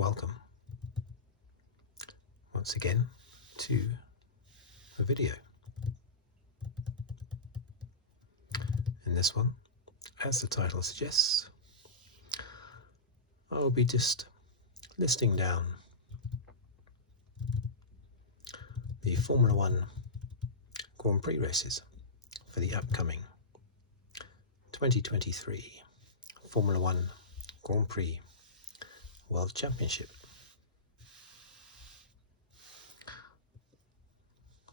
welcome once again to the video. In this one, as the title suggests, I will be just listing down the Formula One Grand Prix races for the upcoming 2023 Formula One Grand Prix World Championship.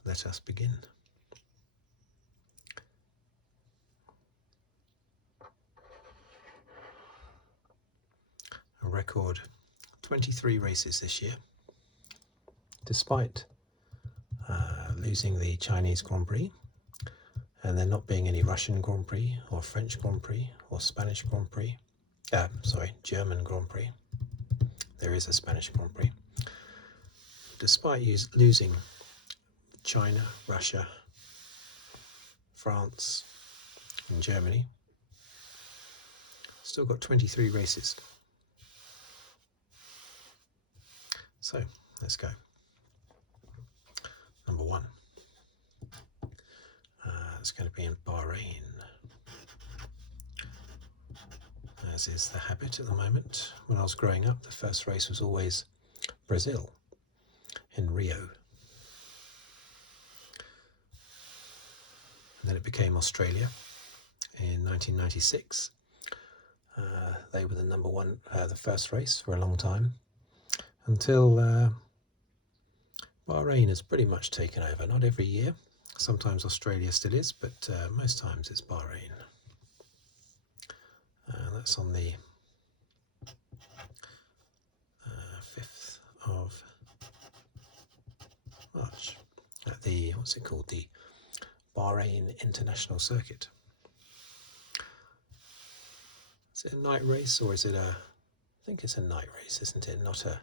Let us begin. A record 23 races this year, despite losing the Chinese Grand Prix and there not being any Russian Grand Prix or French Grand Prix or Spanish Grand Prix. German Grand Prix. There is a Spanish Grand Prix. Despite losing China, Russia, France and Germany, still got 23 races. So let's go. Number one. It's going to be in Bahrain, as is the habit at the moment. When I was growing up, the first race was always Brazil in Rio. And then it became Australia in 1996. They were the number one, the first race for a long time, until Bahrain has pretty much taken over. Not every year. Sometimes Australia still is, but most times it's Bahrain. That's on the 5th of March at the, the Bahrain International Circuit. Is it a night race or is it I think it's a night race, isn't it? Not a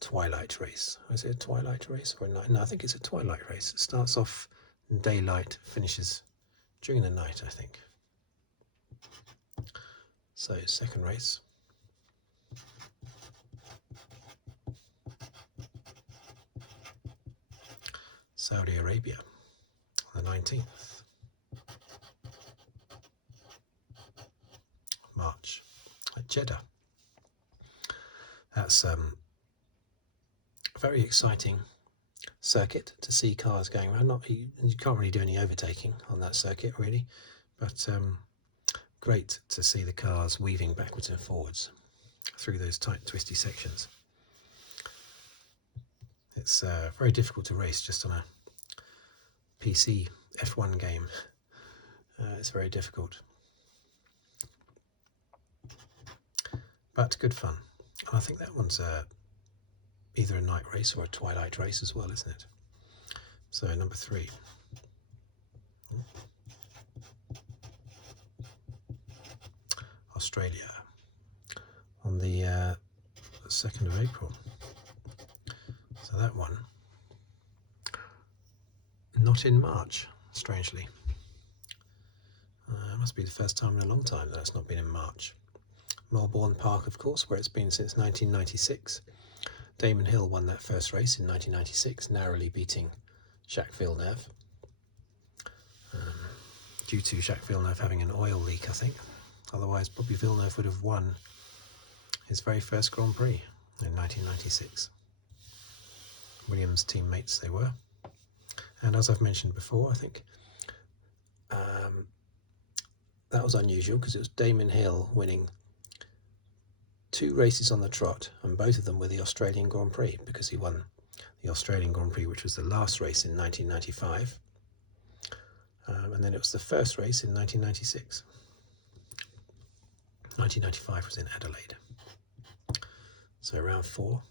twilight race. Is it a twilight race or a night? No, I think it's a twilight race. It starts off in daylight, finishes during the night, I think. So, second race. Saudi Arabia, on the 19th March at Jeddah. That's a very exciting circuit to see cars going around. You can't really do any overtaking on that circuit, really, but great to see the cars weaving backwards and forwards through those tight, twisty sections. It's very difficult to race just on a PC F1 game. It's very difficult, but good fun. And I think that one's either a night race or a twilight race as well, isn't it? So number 3. Australia on the 2nd of April. So that one not in March, strangely. It must be the first time in a long time that it's not been in March. Melbourne Park, of course, where it's been since 1996. Damon Hill won that first race in 1996, narrowly beating Jacques Villeneuve, due to Jacques Villeneuve having an oil leak, I think. Otherwise, Bobby Villeneuve would have won his very first Grand Prix in 1996. Williams teammates they were. And as I've mentioned before, I think that was unusual because it was Damon Hill winning 2 races on the trot, and both of them were the Australian Grand Prix, because he won the Australian Grand Prix, which was the last race in 1995, and then it was the first race in 1996. 1995 was in Adelaide. So round 4.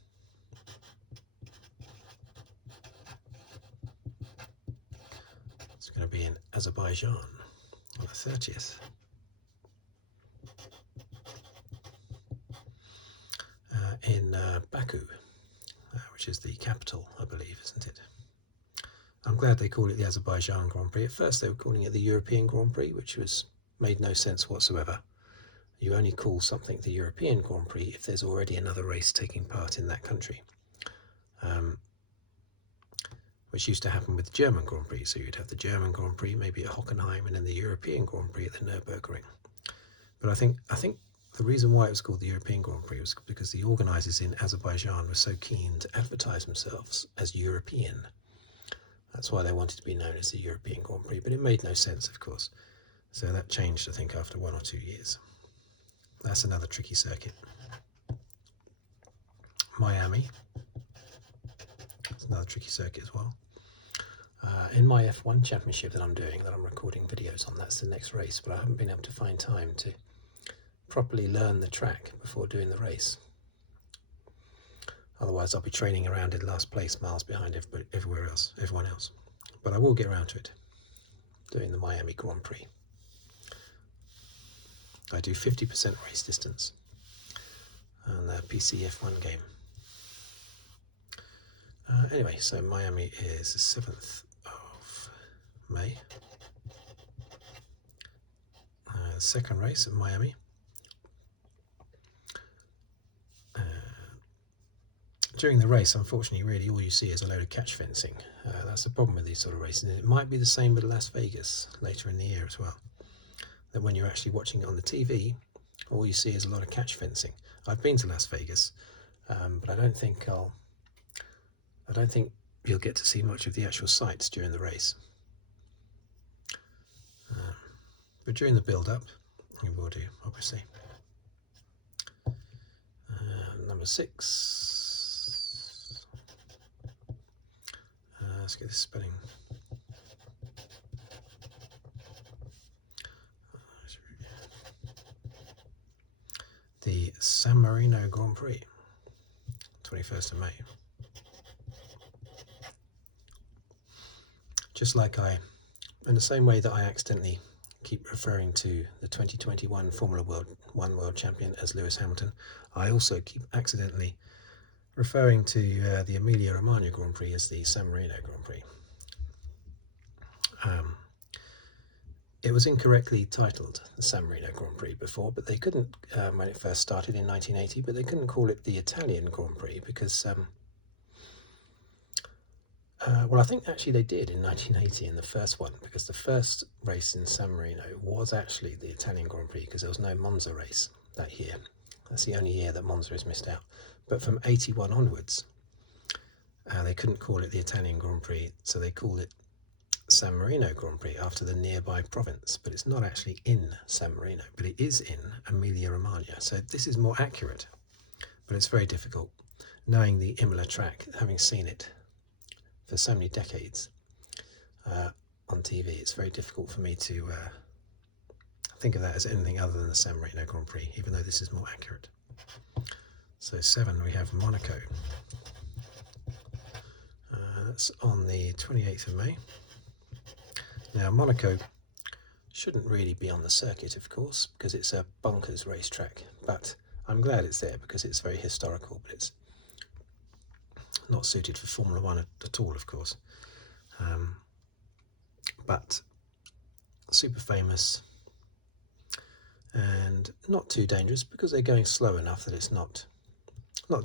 It's going to be in Azerbaijan on the 30th. In Baku, which is the capital, I believe, isn't it? I'm glad they call it the Azerbaijan Grand Prix. At first they were calling it the European Grand Prix, which made no sense whatsoever. You only call something the European Grand Prix if there's already another race taking part in that country, which used to happen with the German Grand Prix. So you'd have the German Grand Prix maybe at Hockenheim, and then the European Grand Prix at the Nürburgring. But I think the reason why it was called the European Grand Prix was because the organisers in Azerbaijan were so keen to advertise themselves as European. That's why they wanted to be known as the European Grand Prix, but it made no sense, of course. So that changed, I think, after 1 or 2 years. That's another tricky circuit. Miami. It's another tricky circuit as well. In my F1 championship that I'm doing, that I'm recording videos on, that's the next race, but I haven't been able to find time to properly learn the track before doing the race. Otherwise I'll be training around in last place, miles behind everyone else. But I will get around to it, doing the Miami Grand Prix. I do 50% race distance on the PC F1 game. Anyway, so Miami is the 7th of May. Second race at Miami. During the race, unfortunately, really all you see is a load of catch fencing. That's the problem with these sort of races. It might be the same with Las Vegas later in the year as well. That when you're actually watching it on the TV, all you see is a lot of catch fencing. I've been to Las Vegas, but I don't think you'll get to see much of the actual sights during the race. But during the build-up, you will do, obviously. Number 6. Let's get this spelling. The San Marino Grand Prix, 21st of May. Just like in the same way that I accidentally keep referring to the 2021 Formula One World Champion as Lewis Hamilton, I also keep accidentally referring to the Emilia-Romagna Grand Prix as the San Marino Grand Prix. It was incorrectly titled the San Marino Grand Prix before, but they couldn't, when it first started in 1980, but they couldn't call it the Italian Grand Prix because, well, I think actually they did in 1980 in the first one, because the first race in San Marino was actually the Italian Grand Prix because there was no Monza race that year. That's the only year that Monza is missed out. But from 81 onwards, they couldn't call it the Italian Grand Prix, so they called it San Marino Grand Prix after the nearby province. But it's not actually in San Marino, but it is in Emilia-Romagna. So this is more accurate, but it's very difficult. Knowing the Imola track, having seen it for so many decades on TV, it's very difficult for me to think of that as anything other than the San Marino Grand Prix, even though this is more accurate. So 7, we have Monaco. That's on the 28th of May. Now, Monaco shouldn't really be on the circuit, of course, because it's a bonkers racetrack, but I'm glad it's there because it's very historical, but it's not suited for Formula One at all, of course. But super famous and not too dangerous because they're going slow enough that it's not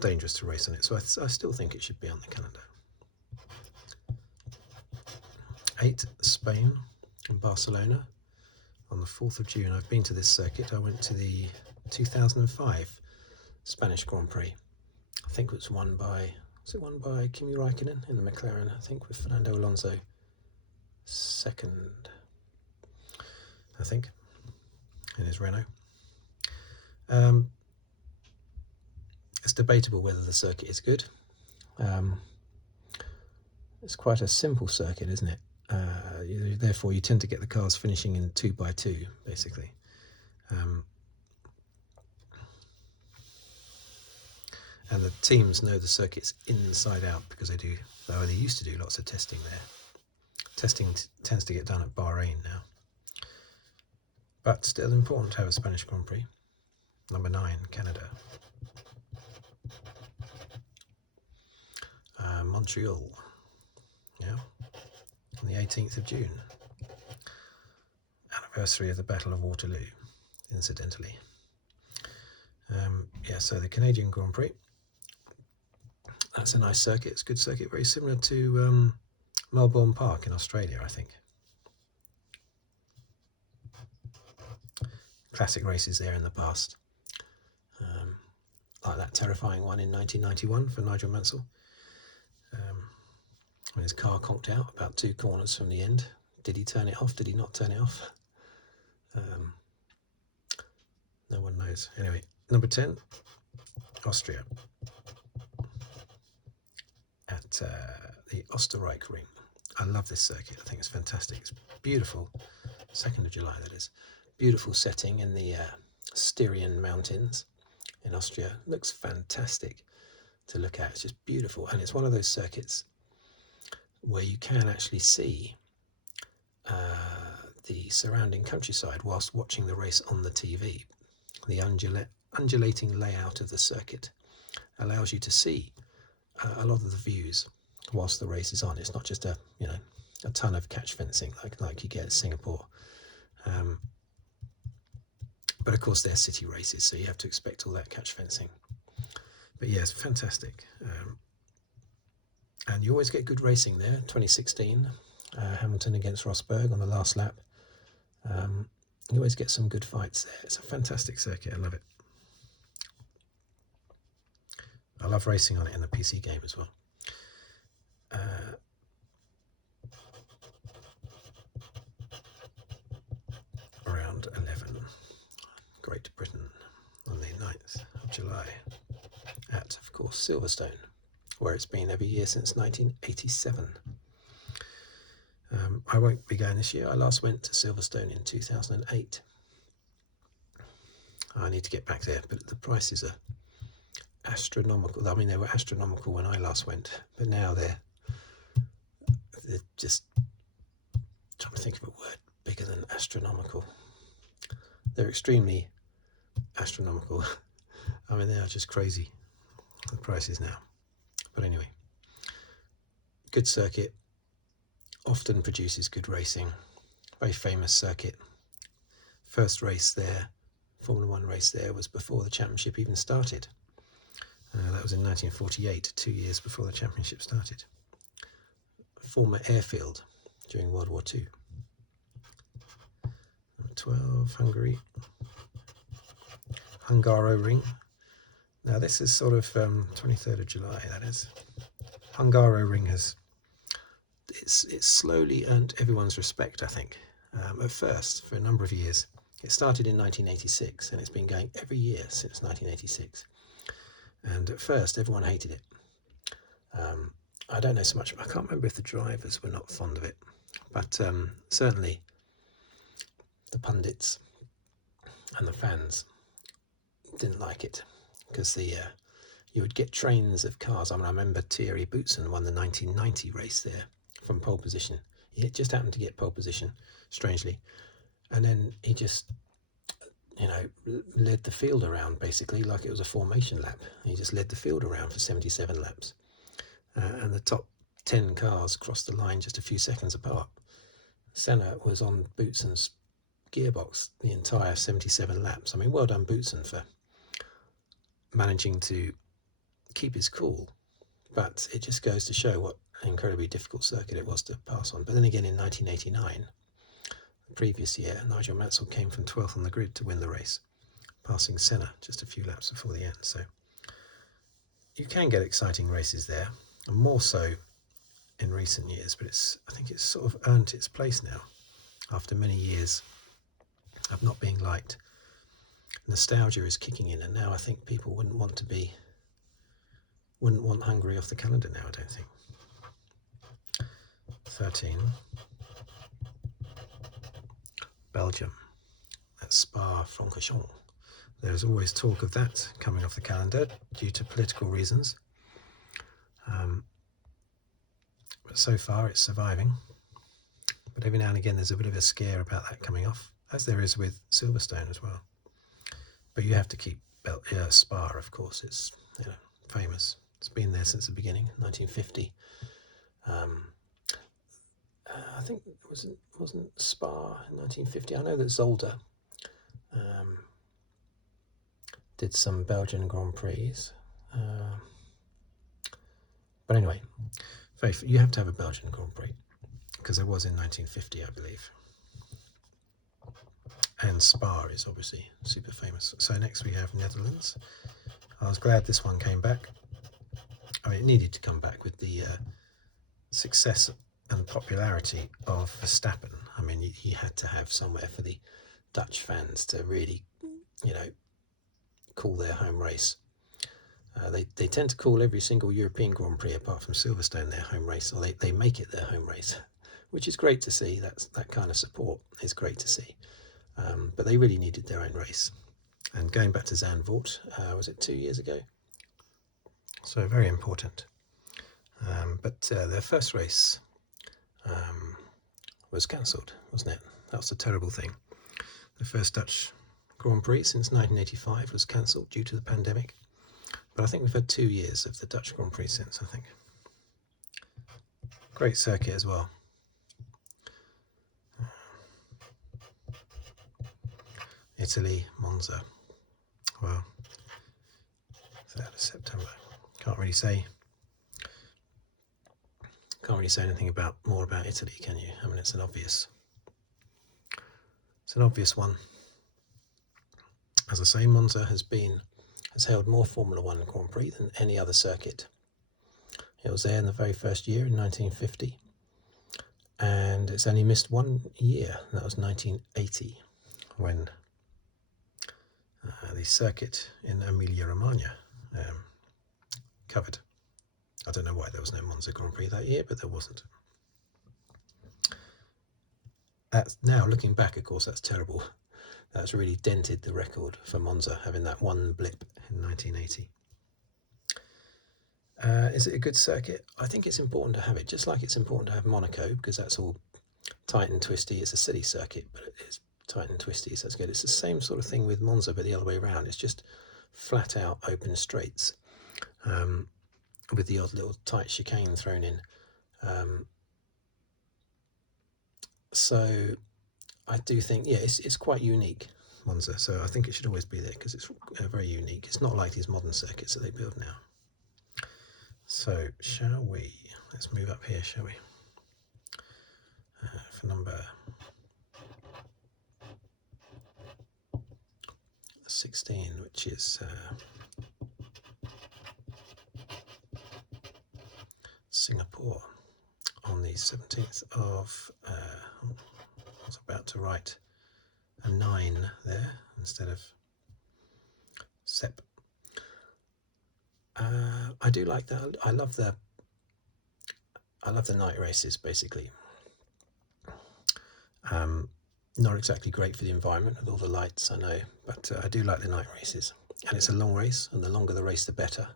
dangerous to race on it. So I still think it should be on the calendar. 8, Spain and Barcelona on the 4th of June. I've been to this circuit. I went to the 2005 Spanish Grand Prix. I think it was won by Kimi Räikkönen in the McLaren, I think, with Fernando Alonso second, I think, in his Renault. It's debatable whether the circuit is good. It's quite a simple circuit, isn't it? Therefore, you tend to get the cars finishing in 2x2, basically. And the teams know the circuits inside out because they used to do lots of testing there. Testing tends to get done at Bahrain now. But still important to have a Spanish Grand Prix. Number 9, Canada. Montreal. Yeah. On the 18th of June. Anniversary of the Battle of Waterloo, incidentally. Yeah, so the Canadian Grand Prix, that's a nice circuit. It's a good circuit, very similar to Melbourne Park in Australia, I think. Classic races there in the past. Like that terrifying one in 1991 for Nigel Mansell. When his car conked out about 2 corners from the end. Did he turn it off? Did he not turn it off? No one knows. Anyway, number 10, Austria. At the Österreich Ring. I love this circuit. I think it's fantastic. It's beautiful. 2nd of July, that is. Beautiful setting in the Styrian Mountains in Austria. Looks fantastic to look at. It's just beautiful. And it's one of those circuits where you can actually see the surrounding countryside whilst watching the race on the TV. The undulating layout of the circuit allows you to see a lot of the views whilst the race is on. It's not just a ton of catch fencing like you get at Singapore. But of course they're city races, so you have to expect all that catch fencing. But yeah, it's fantastic. And you always get good racing there. 2016, Hamilton against Rosberg on the last lap. You always get some good fights there. It's a fantastic circuit. I love it. I love racing on it in the PC game as well. Round 11, Great Britain on the 9th of July at, of course, Silverstone, where it's been every year since 1987. I won't be going this year. I last went to Silverstone in 2008. I need to get back there, but the prices are astronomical. I mean, they were astronomical when I last went, but now they're just, trying to think of a word bigger than astronomical. They're extremely astronomical. I mean, they are just crazy, the prices now. But anyway, good circuit, often produces good racing. Very famous circuit. First race there, Formula One race there, was before the championship even started. That was in 1948, 2 years before the championship started. Former airfield during World War II. Number 12, Hungary. Hungaroring. Now this is sort of 23rd of July, that is. Hungaroring it's slowly earned everyone's respect, I think. At first, for a number of years. It started in 1986 and it's been going every year since 1986. And at first, everyone hated it. I don't know so much. I can't remember if the drivers were not fond of it, but certainly the pundits and the fans didn't like it because you would get trains of cars. I mean, I remember Thierry Boutsen won the 1990 race there from pole position. He just happened to get pole position, strangely, and then he just led the field around basically like it was a formation lap. He just led the field around for 77 laps. And the top 10 cars crossed the line just a few seconds apart. Senna was on Boutsen's gearbox the entire 77 laps. I mean, well done Boutsen for managing to keep his cool. But it just goes to show what an incredibly difficult circuit it was to pass on. But then again in 1989, the previous year, Nigel Mansell came from 12th on the grid to win the race, passing Senna just a few laps before the end. So you can get exciting races there, and more so in recent years, but I think it's sort of earned its place now after many years of not being liked. Nostalgia is kicking in, and now I think people wouldn't want Hungary off the calendar now, I don't think. 13, Belgium, at Spa-Francorchamps. There's always talk of that coming off the calendar due to political reasons. But so far it's surviving. But every now and again there's a bit of a scare about that coming off, as there is with Silverstone as well. But you have to keep Spa, of course. It's famous. It's been there since the beginning, 1950. I think it wasn't Spa in 1950. I know that Zolder did some Belgian Grand Prix. But anyway, you have to have a Belgian Grand Prix, because there was in 1950, I believe. And Spa is obviously super famous. So next we have Netherlands. I was glad this one came back. I mean, it needed to come back with the success and popularity of Verstappen. I mean, you had to have somewhere for the Dutch fans to really, call their home race. They tend to call every single European Grand Prix apart from Silverstone their home race, or they make it their home race, which is great to see. That kind of support is great to see. But they really needed their own race. And going back to Zandvoort, was it 2 years ago? So very important. But their first race was cancelled, wasn't it? That was a terrible thing. The first Dutch Grand Prix since 1985 was cancelled due to the pandemic. But I think we've had 2 years of the Dutch Grand Prix since, I think. Great circuit as well. Italy, Monza. Well, 3rd of September. Can't really say anything more about Italy, can you? I mean, it's an obvious one. As I say, Monza has held more Formula One Grand Prix than any other circuit. It was there in the very first year in 1950, and it's only missed 1 year. That was 1980, when the circuit in Emilia-Romagna covered. I don't know why there was no Monza Grand Prix that year, but there wasn't. Now, looking back, of course, that's terrible. That's really dented the record for Monza, having that one blip in 1980. Is it a good circuit? I think it's important to have it, just like it's important to have Monaco, because that's all tight and twisty. It's a silly circuit, but it's tight and twisty, so that's good. It's the same sort of thing with Monza, but the other way around. It's just flat out open straights, with the odd little tight chicane thrown in. So I do think, it's quite unique, Monza. So I think it should always be there, because it's very unique. It's not like these modern circuits that they build now. So let's move up here, shall we? For number 16, which is Singapore, on the 17th of, I was about to write a 9 there instead of Sep. I do like that. I love the night races, basically. Not exactly great for the environment with all the lights, I know, but I do like the night races. And it's a long race, and the longer the race, the better.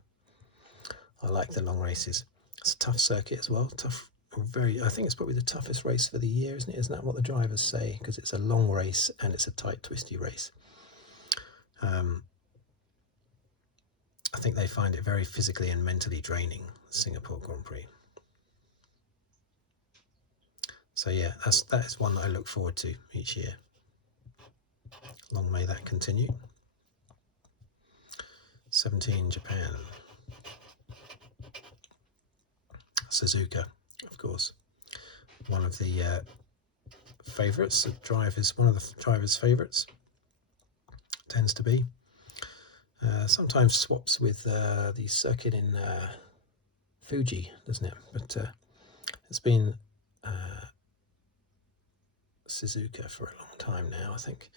I like the long races. It's a tough circuit as well. I think it's probably the toughest race for the year, isn't it? Isn't that what the drivers say? Because it's a long race and it's a tight, twisty race. I think they find it very physically and mentally draining, the Singapore Grand Prix. So yeah, that is one that I look forward to each year. Long may that continue. 17, Japan. Suzuka, of course, one of the favourites. One of the drivers' favourites tends to be. Sometimes swaps with the circuit in Fuji, doesn't it? But it's been Suzuka for a long time now, I think.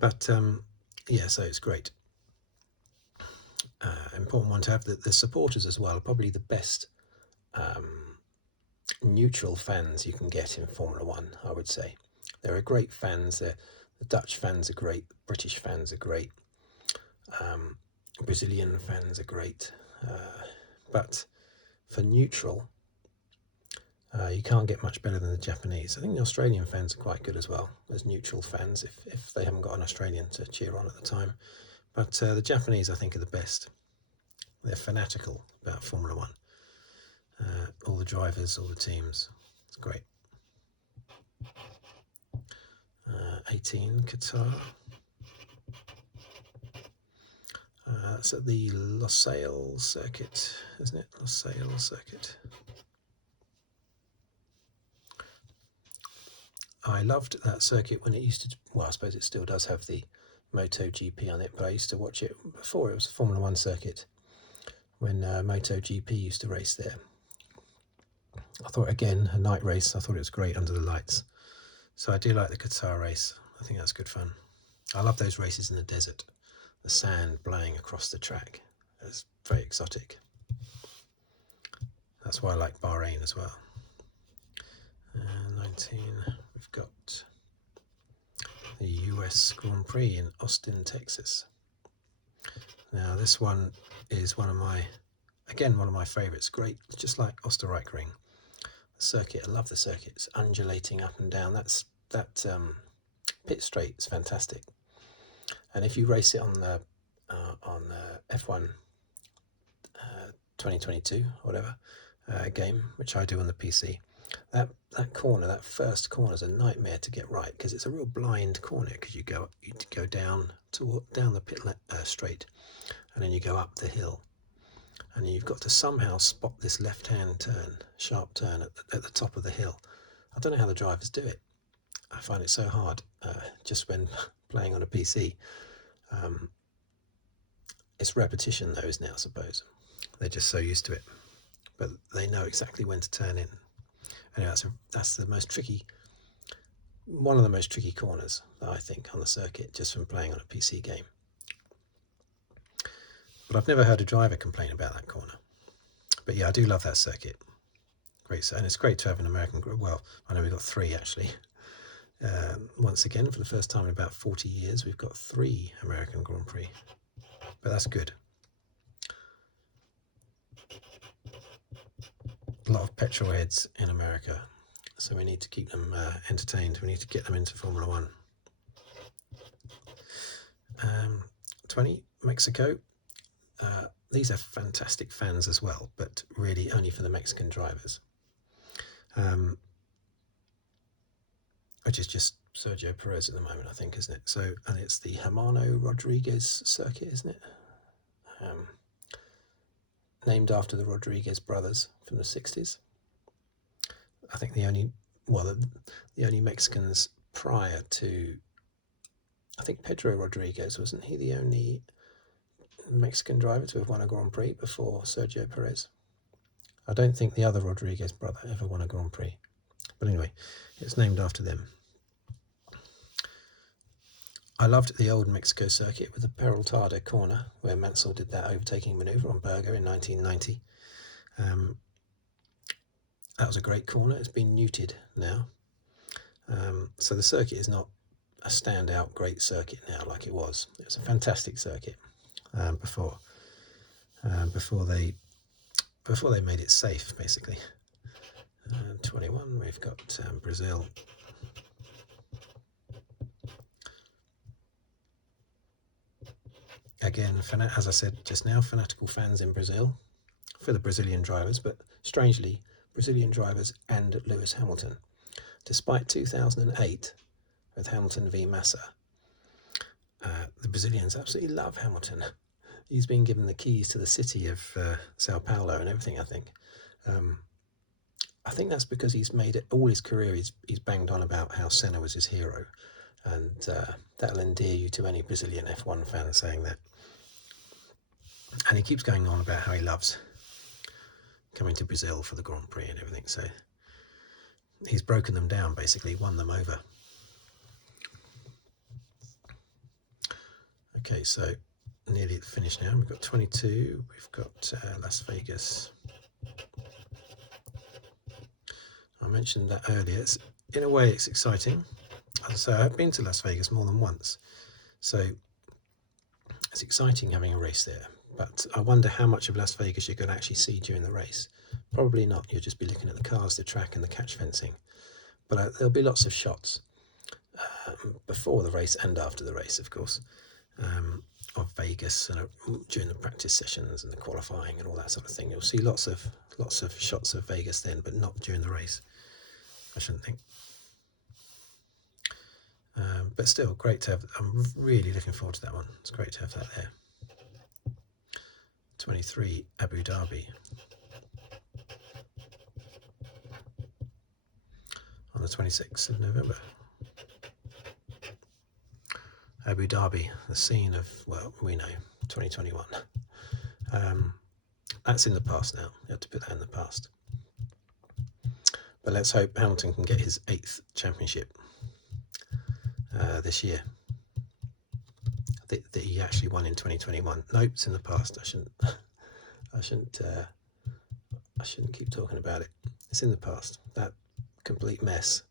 But so it's great. Important one to have. The supporters as well, probably the best neutral fans you can get in Formula One, I would say. There are great fans. The Dutch fans are great. The British fans are great. Brazilian fans are great. But for neutral, you can't get much better than the Japanese. I think the Australian fans are quite good as well as neutral fans, if they haven't got an Australian to cheer on at the time. But the Japanese, I think, are the best. They're fanatical about Formula One. All the drivers, all the teams. It's great. 18, Qatar. It's at the Losail circuit, isn't it? Losail circuit. I loved that circuit when it used to, well, I suppose it still does have the MotoGP on it, but I used to watch it before it was a Formula One circuit, when MotoGP used to race there. I thought, again, a night race, I thought it was great under the lights. So I do like the Qatar race. I think that's good fun. I love those races in the desert, the sand blowing across the track. It's very exotic. That's why I like Bahrain as well. 19, we've got the US Grand Prix in Austin, Texas. Now this one is one of my favourites. Great, just like Österreichring. The circuit, I love the circuit. It's undulating up and down. That pit straight is fantastic. And if you race it on the F1 2022 or whatever game, which I do on the PC, that corner, that first corner, is a nightmare to get right, because it's a real blind corner, because you go down the pit straight, and then you go up the hill, and you've got to somehow spot this left-hand turn, sharp turn at the top of the hill. I don't know how the drivers do it. I find it so hard just when playing on a PC. It's repetition though, isn't it, I suppose. They're just so used to it, but they know exactly when to turn in. Anyway, that's the most tricky, one of the most tricky corners, I think, on the circuit, just from playing on a PC game. But I've never heard a driver complain about that corner. But yeah, I do love that circuit. Great, and it's great to have an American group. Well, I know we've got 3 actually. Once again, for the first time in about 40 years, we've got 3 American Grand Prix. But that's good. A lot of petrol heads in America, so we need to keep them entertained. We need to get them into Formula One. 20, Mexico. These are fantastic fans as well, but really only for the Mexican drivers. Which is just Sergio Perez at the moment, I think, isn't it? So, and it's the Hermano Rodriguez circuit, isn't it? Named after the Rodriguez brothers from the 60s. I think the only Mexicans prior to, I think Pedro Rodriguez, wasn't he the only Mexican driver to have won a Grand Prix before Sergio Perez? I don't think the other Rodriguez brother ever won a Grand Prix. But anyway, it's named after them. I loved the old Mexico circuit with the Peraltada corner, where Mansell did that overtaking manoeuvre on Berger in 1990. That was a great corner. It's been neutered now. So the circuit is not a standout great circuit now like it was. It was a fantastic circuit before they made it safe, basically. 21, we've got Brazil. Again, as I said just now, fanatical fans in Brazil for the Brazilian drivers, but strangely, Brazilian drivers and Lewis Hamilton. Despite 2008 with Hamilton v Massa, the Brazilians absolutely love Hamilton. He's been given the keys to the city of Sao Paulo and everything, I think. I think that's because he's made it all his career. He's banged on about how Senna was his hero, and that'll endear you to any Brazilian F1 fan saying that. And he keeps going on about how he loves coming to Brazil for the Grand Prix and everything. So he's broken them down, basically, won them over. Okay, so nearly finished now. We've got 22. We've got Las Vegas. I mentioned that earlier. In a way, it's exciting. As I say, I've been to Las Vegas more than once, so it's exciting having a race there. But I wonder how much of Las Vegas you're going to actually see during the race. Probably not. You'll just be looking at the cars, the track, and the catch fencing. But there'll be lots of shots before the race and after the race, of course, of Vegas and during the practice sessions and the qualifying and all that sort of thing. You'll see lots of shots of Vegas then, but not during the race, I shouldn't think. But still, great to have. I'm really looking forward to that one. It's great to have that there. 23 Abu Dhabi on the 26th of November. Abu Dhabi, the scene of, well, we know, 2021. That's in the past now. You have to put that in the past. But let's hope Hamilton can get his 8th championship this year. That he actually won in 2021. Nope, it's in the past. I shouldn't keep talking about it. It's in the past. That complete mess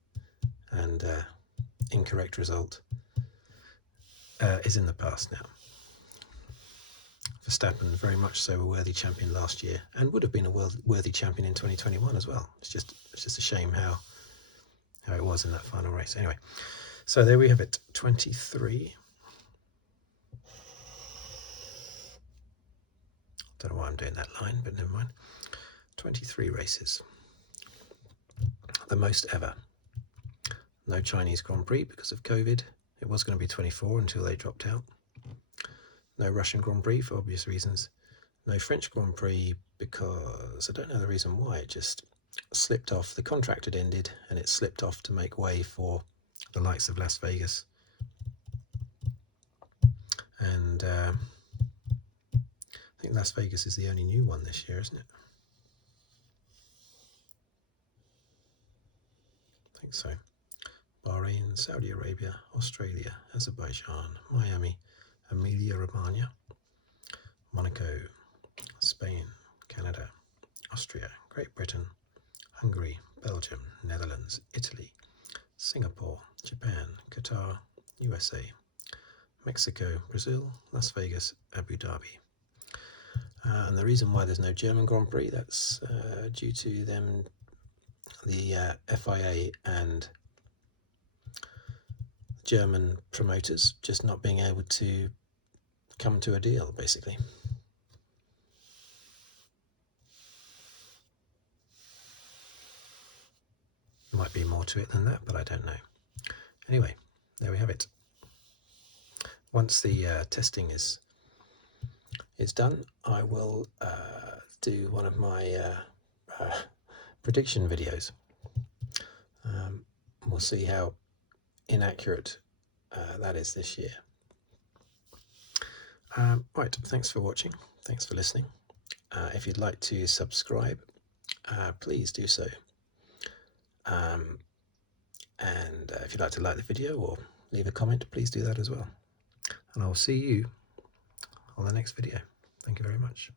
and incorrect result is in the past now. Verstappen, very much so a worthy champion last year, and would have been a worthy champion in 2021 as well. It's just a shame how it was in that final race. Anyway, so there we have it. 23. Don't know why I'm doing that line, but never mind. 23 races, the most ever. No Chinese Grand Prix because of COVID. It was going to be 24 until they dropped out. No Russian Grand Prix for obvious reasons. No French Grand Prix because I don't know the reason why. It just slipped off. The contract had ended and it slipped off to make way for the likes of Las Vegas. And I think Las Vegas is the only new one this year, isn't it? I think so. Bahrain, Saudi Arabia, Australia, Azerbaijan, Miami, Emilia-Romagna, Monaco, Spain, Canada, Austria, Great Britain, Hungary, Belgium, Netherlands, Italy, Singapore, Japan, Qatar, USA, Mexico, Brazil, Las Vegas, Abu Dhabi. And the reason why there's no German Grand Prix, that's due to them, the FIA and German promoters just not being able to come to a deal, basically. Might be more to it than that, but I don't know. Anyway, there we have it. Once the testing is done, I will do one of my prediction videos. We'll see how inaccurate that is this year. Right, thanks for watching. Thanks for listening. If you'd like to subscribe, please do so. And if you'd like to like the video or leave a comment, please do that as well. And I'll see you on the next video. Thank you very much.